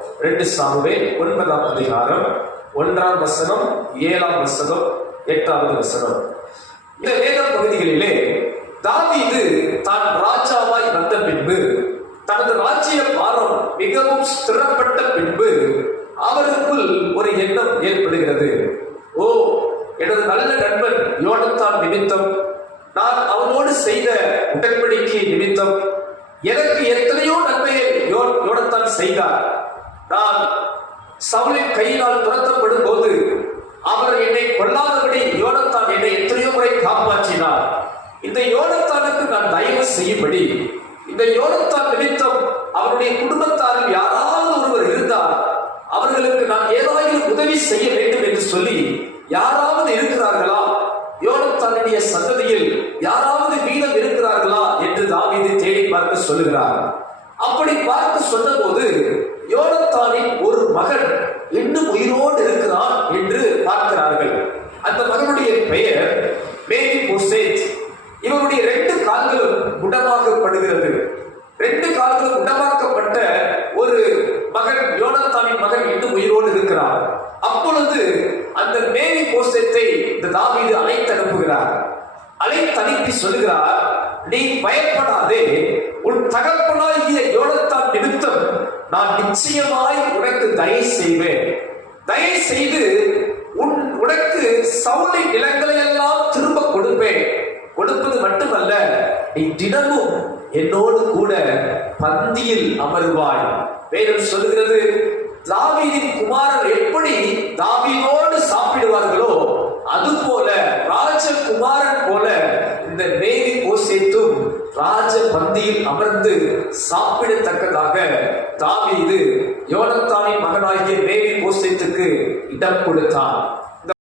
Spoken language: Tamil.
2 சாமுவேல் 9ஆம் அதிகாரம் 1ஆம் வசனம் 7ஆம் வசனம் 8வது வசனம். இந்த வேத பகுதிகளிலே தாவீது தான் ராஜாவாய் வந்த பின்பு, தனது ராஜ்ய பாரம் மிகவும் ஸ்திரப்பட்ட பின்பு அவருக்குள் ஒரு எண்ணம் ஏற்படுகிறது. ஓ, எனது நல்ல நண்பன் யோனத்தான் நிமித்தம், நான் அவனோடு செய்த உடன்படிக்கை நிமித்தம் எனக்கு எத்தனையோ நன்மையை யோனத்தான் செய்தார். நான் சவுலின் கையினால் துரத்தப்படும் போது அவர் என்னை கொல்லாதபடி யோனத்தான் என்னை எத்தனையோ முறை காப்பாற்றினார். இந்த யோனத்தானுக்கு நான் தயவு செய்யும்படி, இந்த யோனத்தான் நிமித்தம் அவருடைய குடும்பத்தாரில் யாராவது ஒருவர் இருந்தால் அவர்களுக்கு நான் ஏதாவது உதவி செய்ய வேண்டும் என்று சொல்லி யாராவது இருக்கிறார்களா, யோனத்தானுடைய சந்ததியில் யாராவது மீதம் இருக்கிறார்களா என்று தாவீது தேடி பார்க்க சொல்லுகிறார். அப்படி பார்க்க சொன்ன போது யோனத்தானின் ஒரு மகன் இன்னும் உயிரோடு இருக்கிறான் என்று பார்க்கிறார்கள். அந்த மகனுடைய பெயர் மேவிபோசேத். இவருடைய 2 கால்களும் குணமாக்கப்படுகிறது. 2 கால்களும் குணமாக்கப்பட்ட ஒரு மகன், யோனத்தானின் மகன் இன்னும் உயிரோடு இருக்கிறார். அப்பொழுது அந்த மேவிபோசேத்தை இந்த தாவீது அழைத்து அனுப்புகிறார். அழைத்து அனுப்பி சொல்லுகிறார், நீ பயப்படாதே, உன் தகப்பனாகிய யோனத்தான் நிமித்தம் நான் நிச்சயமாய் உனக்கு தயை செய்வேன். தயை செய்து உனக்கு சவுலின் நிலங்களை எல்லாம் திரும்ப கொடுப்பேன். கொடுப்பது மட்டுமல்ல, நீ தினமும் என்னோடு கூட பந்தியில் அமர்வாய். வேதம் சொல்லுகிறது, தாவீதின் குமாரர் எப்படி தாவீதோடு சாப்பிடுவார்களோ அதுபோல ராஜகுமாரன் போல இந்த மேவிபோசேத்தும் ராஜ பந்தியில் அமர்ந்து சாப்பிடத்தக்கதாக தாவீது யோனத்தானின் மகனாகிய மேவிபோசேத்துக்கு இடம் கொடுத்தான்.